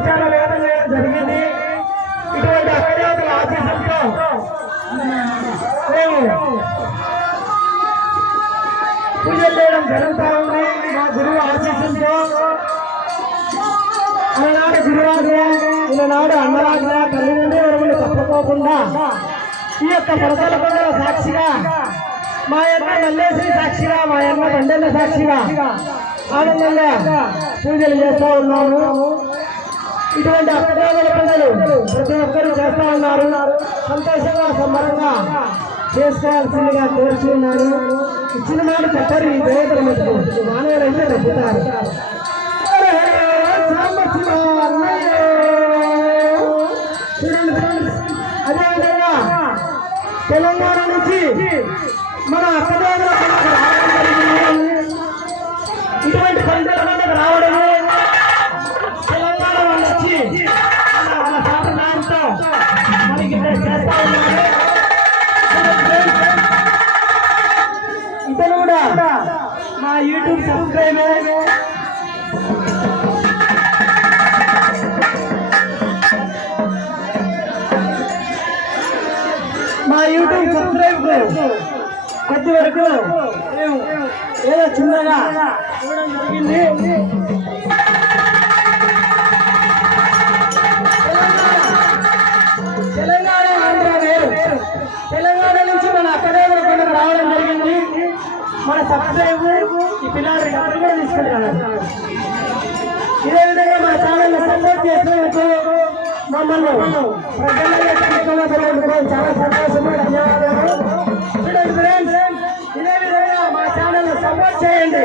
పాఠశాల వేయడం జరిగింది. ఇటువంటి అక్కడేతల ఆశీస్సులతో మేము పూజలు చేయడం జరుగుతూ ఉంది. మా గురువు ఆశీస్సులతో. ఈనాడు గురువాజ్ఞ ఈనాడు అన్నరాజ్ఞ తల్లిదండ్రులు తప్పకోకుండా ఈ యొక్క పరదాల పండుగ సాక్షిగా మా యొక్క మల్లేశ్వరి సాక్షిగా మా యొక్క తండ్రి సాక్షిగా ఆనందంగా పూజలు చేస్తూ ఉన్నాము. ఇటువంటి అప్పటిదాల పనులు ప్రతి ఒక్కరూ చేస్తా ఉన్నారు. సంతోషంగా సంబరంగా చేసుకోవాల్సిందిగా కోరుచున్నాను ఇచ్చిన మాట చెప్పరు ఈ దేవతల మటుకు. మానవులైతే నచ్చుతారు. అదేవిధంగా తెలంగాణ నుంచి మన అక్కడోదర కూడా మా యూట్యూబ్ సబ్స్క్రైబర్ మా యూట్యూబ్ సబ్స్క్రైబ్ కొద్ది వరకు మేము ఏదో చిన్నగా చూడడం జరిగింది. తెలంగాణ ఆంధ్ర వేరు. తెలంగాణ నుంచి మన అక్కడేదో పండుగ రావడం జరిగింది మన సబ్స్క్రైబ్ ఈ పిల్లలు డబ్బులు కూడా తీసుకుంటున్నారు ఇదే విధంగా మా ఛానల్ సపోర్ట్ చేసినందుకు మమ్మల్ని ప్రజలలో చాలా సంతోషంగా ధన్యవాదాలు చూడండి ఫ్రెండ్స్ ఇదే విధంగా మా ఛానల్ సపోర్ట్ చేయండి.